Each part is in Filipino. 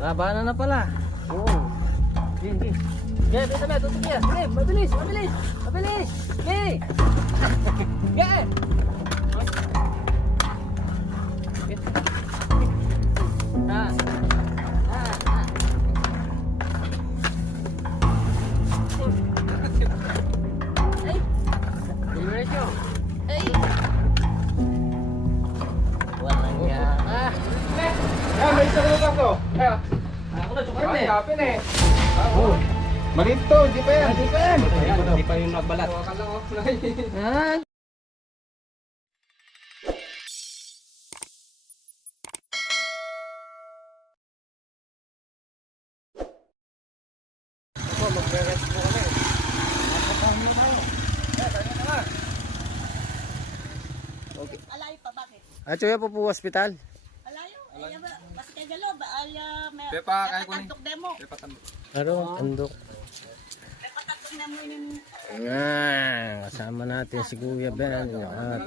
Labanan na pala. Oo. Sige. Sige, dito na, tutok niya. Sige, mabilis, mabilis. Mabilis. Sige. Sige. Ah. Diretso. Ay. Walang ya. May isa ko lang to. Ako na sukat eh. Kapin eh. Maliit to, di pa yan. Di pa yan. Di pa yung nagbalat. Ah. Ako, magre-rest po kami. Napakahan na tayo. Okay. Alayo pa, bakit? Acho po po hospital. Alayo? Ay, basta kay Galo, may Pepa, kaya ko ni. patantok demo. Pepa tandok. Ano? Andok. May patantok demo yung... Kasama natin si Kuya Ben,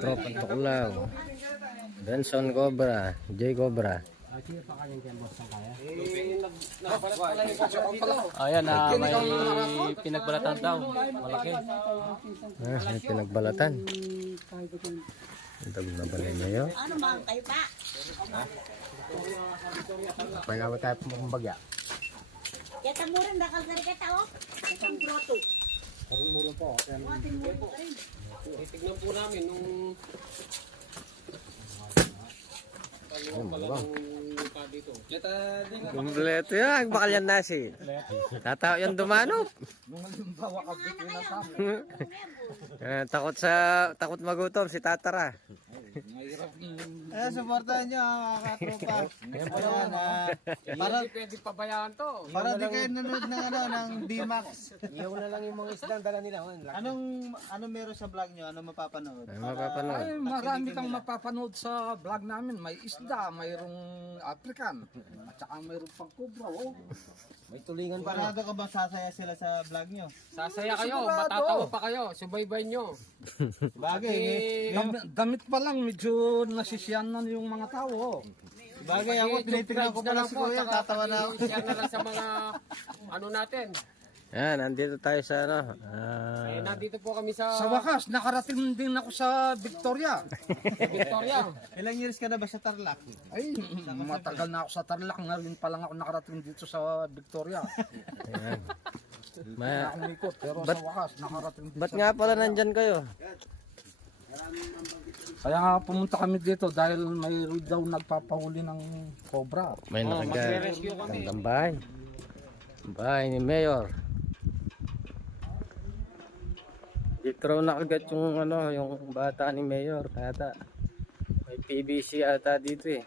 Tropa Tuklaw, Benson Cobra, Jay Cobra. Ayan na, may pinagbalatan daw. Malaki. May pinagbalatan. Ang na balay na yun. Ano mga kayo pa? Pagkawa tayo pumakumbagya. Kaya tamurin, nakagari kita, oh. Itong grotto. Parang po. Ating muro ka rin. Titignan po namin nung dito. Kompleto yan, bakal yan nasi. Tatao yan dumanop. Takot magutom si Tatara. Suportahan nyo mga katropa. Para pwede pabayaan to. Para di kayo nanood ng ng D-Max. Iyaw na lang yung mga isdang dala nila. Anong meron sa vlog nyo? Ano mapapanood? Ay, mapapanood. Ay, marami kang mapapanood sa vlog namin. May isda, mayroong African, at saka mayroong pangkubra. Oh. May tulingan pa. Parado ka ba sasaya sila sa vlog nyo? Sasaya kayo, Sigurado. matatawa pa kayo. Subaybay nyo. Bagay, Damit pa lang, medyo nasisiyanan yung mga tao. Oh. bagay ako, tinitignan ko pala si Kuya, tatawa na ako. Share na lang sa mga ano natin. Yan, nandito tayo sa ano. Nandito po kami sa Sa wakas, nakarating din ako sa Victoria. Victoria. Ilang years ka na ba sa Tarlac? Ay, matagal na ako sa Tarlac. Ngayon pa lang ako nakarating dito sa Victoria. Ayan. Kaya akong ikot, pero sa wakas, nakarating dito. Ba't nga pala nandyan kayo? Kaya nga pumunta kami dito dahil may daw nagpapahuli ng cobra. May nakagat. Gandang bahay. Bahay ni Mayor. Dito raw nakagat yung ano, yung bata ni Mayor. Ata. May PVC ata dito eh.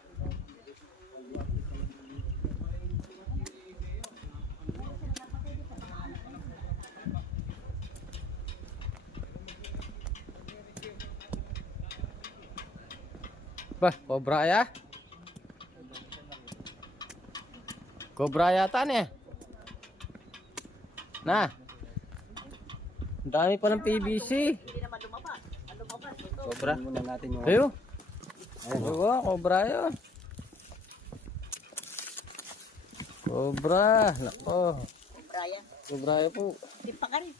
Bah, cobra ya? Cobra yata nih. Nah. Ang dami pa ng PVC. Hindi naman lumabas. Ano lumabas? Ito. Cobra. muna natin yung Ayo. Ayo, cobra yun. Cobra. Nako. Brian, Cobra yun po. di pa ka rin.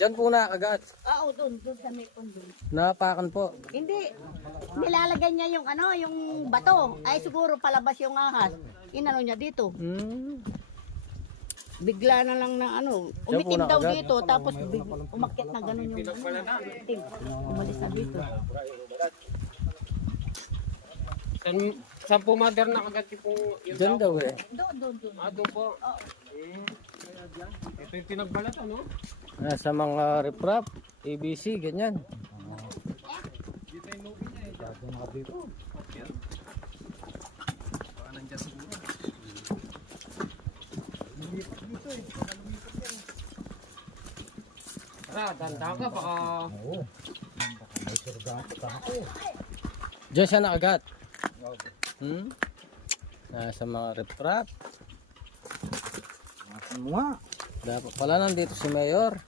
Diyan po nakagat. Oo, doon sa may kondo. Napakan po. Hindi. Nilalagay niya yung ano, yung bato. Ay siguro palabas yung ahas. Inano niya dito. Bigla na lang na ano, umitim daw nakagat. dito tapos umakyat na ganun yung umitim. Umalis na dito. Saan po mother nakagat yung Diyan daw eh. Doon. doon po. Ito yung pinagbalat ano? Sa mga riprap, PVC, ganyan. Tara, dandahan ka baka Diyan siya nakagat. Sa mga riprap. Mga, Dapat pala nandito si Mayor.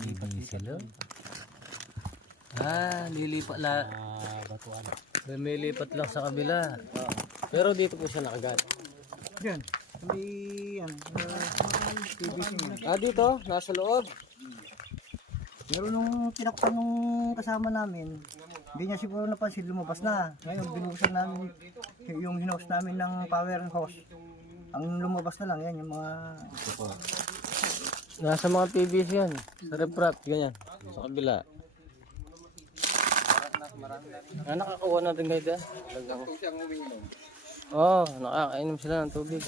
Silo. Lilipat la. Batuan. Lumilipat lang sa kabila. Pero dito po siya nakagat. Yan. May yan. PVC nga. Dito, nasa loob. Pero nung tinakpan nung kasama namin, hindi niya siguro napansin, lumabas na. Ngayon, binuhusan namin, yung hinose namin ng power hose. Ang lumabas na lang, yan, yung mga... Nasa mga PVC yan. Sa reprap, ganyan. Sa kabila. Nakakuha natin kayo dyan. Oo, nakakainom sila ng tubig.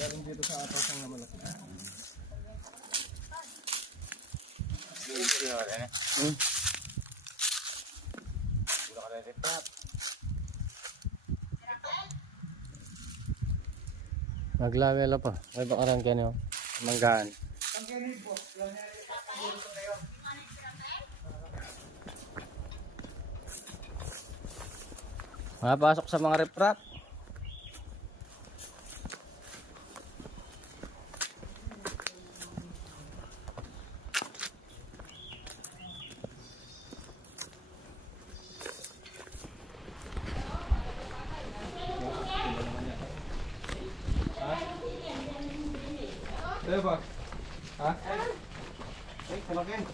Naglawela pa. May bakaran ka niyo. Manggaan. Mapasok sa mga reprap. Diba? Ha?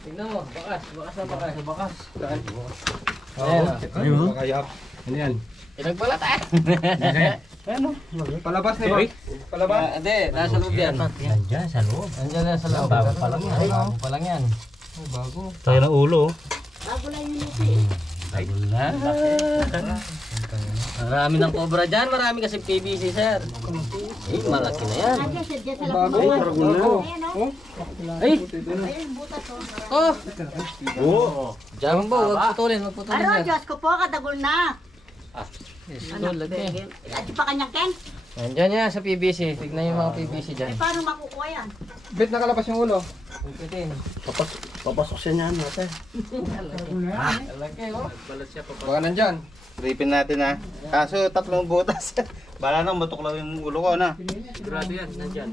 Tingnan mo, bakas na bakas. Bakas. Saan? Ayan. Kayap. Ano yan? Pinagbalat Palabas na ba? Palabas? Hindi, nasa loob yan. Nandiyan sa loob. Nandiyan na sa loob. Bago pa lang yan. Bago pa lang yan. Bago. Tayo na ulo. Bago lang yung lupi. Bago na. Marami ng cobra dyan. Marami kasi PVC, sir. Malaki na yan. Nandiyan siya dyan sa Bago. lapungan. Bago. Ay! Ayun, butas oh. Oh! Oo. Diyan po, huwag putulin. Huwag putulin Ano, yan. Diyos ko po, katagol na. Ano, lagi. Adi pa kanyang Ken? Nandiyan yan sa PVC. Tignan yung mga PVC dyan. Eh, paano makukuha yan? Bet nakalabas yung ulo. Pagkitin. Papasok siya niyan, ate. Laki, oh. Balat siya pa. Baka nandyan. Ripin natin ha. Kaso tatlong butas. Bala nang matuklaw yung ulo ko na. Sigurado yan, nandyan.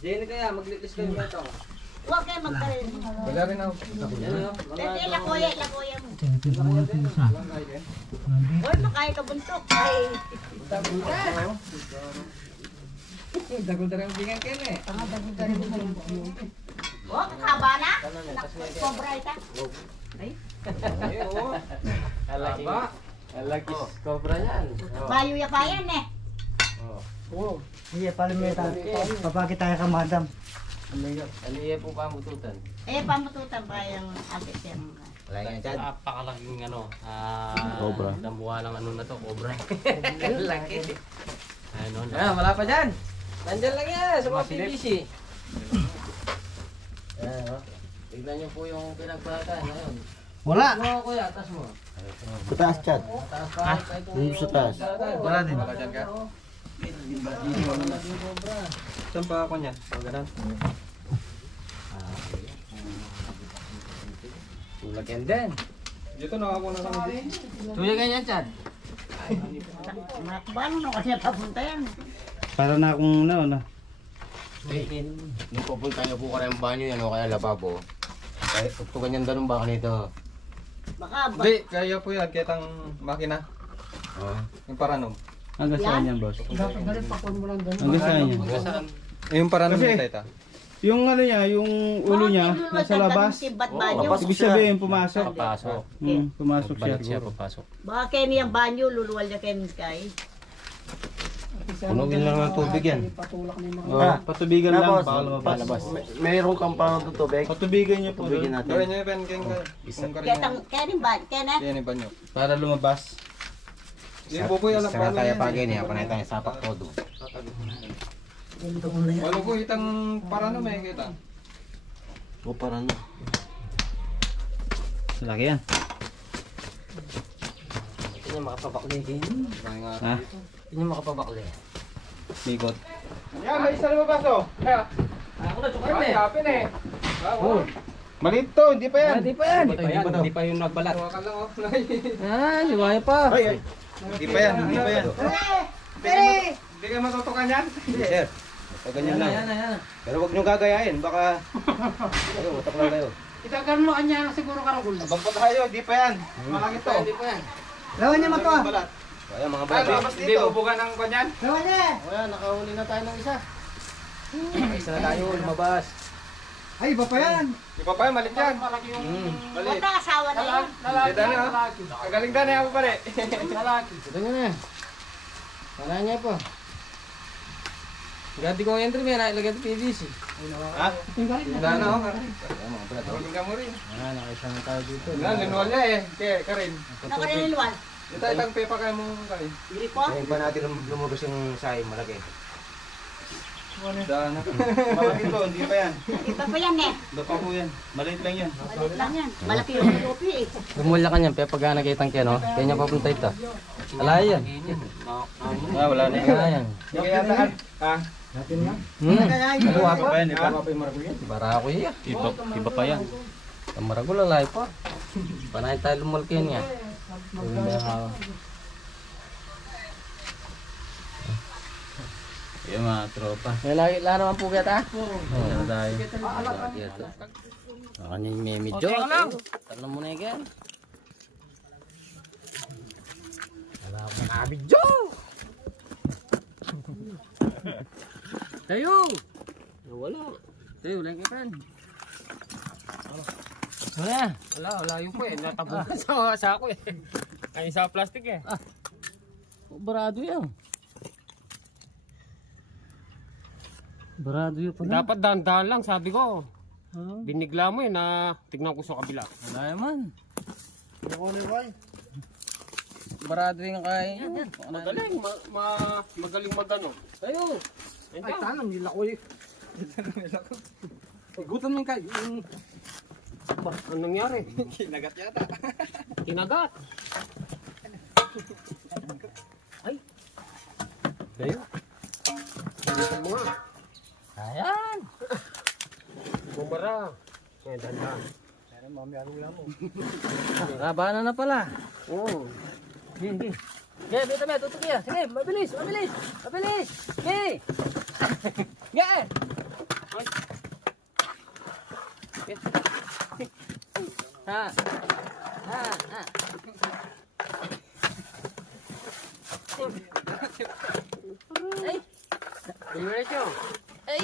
Jenny kaya, maglitis kayo nito. Huwag kayo magkarin. Wala rin ako. Yan, oh. Pwede, ilakuya mo. Hoy, makaya ka buntok. Ay, Dagol na rin ang bingan kayo eh. oh, kakaba na. Sobra ita. Alaki. Alaki. Cobra yan. Bayo ya pa yan eh. Sige, palimita. Papakita tayo ka, madam. Aliye po pamututan. Eh, pamututan pa yung agit yan. Wala nga dyan. Napakalaking cobra. Damuha ng ano na to, cobra. Laki. Ano na? Wala pa dyan. Nandyan lang yan sa mga PVC. Ayan, oh. Tignan nyo po yung pinagbalatan ngayon. Wala. Ano kuya, atas mo. Sa taas, Chad. Taas pa. Yung sa taas. Wala din. Wala dyan ka? Saan pa ako niyan? O, ganun. Tulak yan din. Dito nakakuha na kami. Tulak yan yan, Chad. Paano na kasi papunta yan? Para na akong na. Nung pupunta niyo po ka ng banyo yan o kaya lababo. Kaya tugtugan yan dalong baka nito. Baka ba? Hindi, kaya po yan. Kitang makina. Yung paranom. Hanggang saan yan, boss? Hanggang saan yan? Yung paranom yung teta. Yung ano niya, yung ulo niya, nasa labas. Ibig sabihin, pumasok. Papasok. Pumasok siya. Balat siya, papasok. Baka kayo niyang banyo, luluwal niya kayo Sky. Punogin lang ng tubig yan. Patubigan lang. Baka lumabas. Mayroon kang pang tubig. Patubigan niyo po. Tubigin natin. Gawin niyo yung pen, Kaya rin ba? Kaya na? yan yung banyo. Para lumabas. Yung buboy alam Sana paano tayo yan. pagin niya. Panay tayo sapak todo. Walo ko itang paranom eh kita. O para na. Laki yan. Hindi niya makapabakli. Ha? Hindi niya makapabakli. Bikot. Yan, may isa lumabas oh. Kaya, Ako na, tsukar ay, yapin eh. Oh. Maliit to, hindi pa yan. Hindi pa yan. Hindi pa yung nagbalat. Hawakan lang oh. Liwaya pa. Ay. Hindi pa yan, hindi pa yan. Hindi kayo matutukan yan? Sir, ganyan lang. Ayan. Pero wag nyo gagayain, baka... Ayo, utak lang kayo. Itagan mo kanya siguro karagol. Abang pa tayo, di pa yan. Malaki to. Hindi pa yan. Lawan niya mato. Ayan mga Ay, bata. labas dito. Bubugan ang kanyan. Lawan niya. O yan, nakahuli na tayo ng isa. Isa na tayo, lumabas. Ay, iba pa yan. Di pa pa yan, malit yan. Malaki yung Malit. Wala asawa na yan. lalaki. Dito na, Lalaki. Kagaling na ako pare. Lalaki. Ito nga na. Wala niya po. Ganti ko ang entry, may nailagay ito PVC. Ha? Wala na ako. Ayan mga brad. Kagaling ka mo rin. Ayan, nakaisa na tayo dito. Wala, linuwal niya eh. Kaya, Karin. Ano ka nililwan? Ito itang pepa kayo mong Karin. Hindi po? Ngayon pa natin lumabas yung saing malaki. Daan na. Malaki to, hindi pa yan. Iba pa yan eh. Baka po yan. Maliit lang yan. Malit lang yan. Malaki yung lupi eh. Lumula ka niyan, pero pag nakitang kaya, no? Kaya niya papunta ito. Alay yan. Ah, wala na Alay yan. Hindi kaya taan. Ha? Dalawa pa yan, di ba? Barako iya. Iba pa yan. Ang maragol, alay pa. Panahin tayo lumulki niya. Yung mga tropa. May lagi lang naman po kita. Oo, tayo. Kanya yung may medyo. Tanong mo na yan. Wala ako na medyo. Tayo! Wala. Tayo, wala yung pan. Wala. Wala yung po eh. Natabog sa ako eh. Ay sa plastic eh. Barado yan. Barado yun pala. Dapat dahan-dahan lang sabi ko. Binigla mo eh na tignan ko sa kabila. Wala naman. Barado yung kaya yan. Magaling, magaling magano. Tayo! Ay, tanong nila ko eh. Igutan mo yung kayo. Anong nangyari? Kinagat yata. Kinagat. Ay. Tayo. Tignan mo nga. Ayan! Bumara. Eh, dahan-dahan. Nakabana na pala. Oo. Hindi. Sige, dito na, tutok yan. Sige, mabilis, mabilis. Mabilis. Sige. Sige. Ha. Ha. Ha. Ay. Diretso. Ay.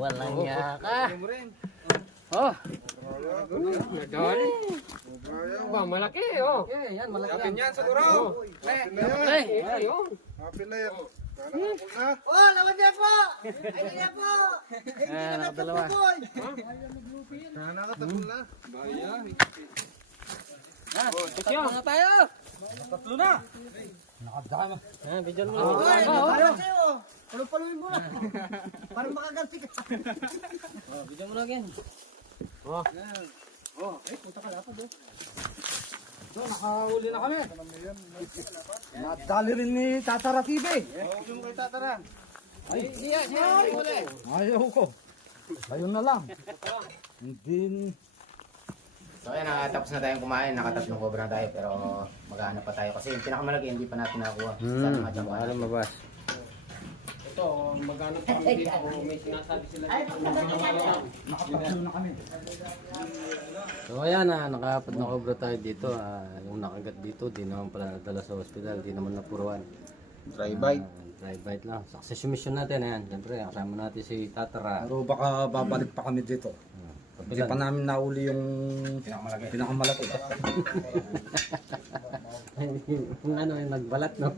Walang yaka. Oh. Nadali. Ba, malaki oh. Okay, yan malaki Yapin yan sa duro. Ay, ayun. Oh, lawan niya po. Ay, niya po. Ayan, nakadalawa. Ito Mga tayo! tatlo na. Ayan, bidyan mo. Parang sa'yo. Palupaluin mo na. Para makaganti ka. Bidyan mo lagi. So, nakahuli na kami. Nadali rin ni Tatara TV. Ayaw ko. Ayun na lang. Hindi. So ayan, tapos na tayong kumain. Nakatatlong cobra na tayo. Pero maghahanap pa tayo. Kasi yung pinakamalaki hindi pa natin nakakuha. Sana matyabuhan natin. Lumabas. Ito, magano pa kami dito kung may sinasabi sila dito. Nakapagpuno na kami. So ayan, nakapat na cobra tayo dito. Yung nakagat dito, di naman pala nadala sa hospital. Di naman napuruan. Try bite. Try bite lang. Success yung mission natin. Ayan, siyempre, kasama natin si Tatara. Pero baka babalik pa kami dito. Hindi pa namin nauli yung pinakamalaki. Yung ano, yung nagbalat, no?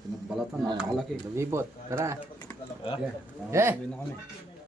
Pinagbalatan, napakalaki. Lumibot. Tara. Yeah. Yeah. Uwi na kami.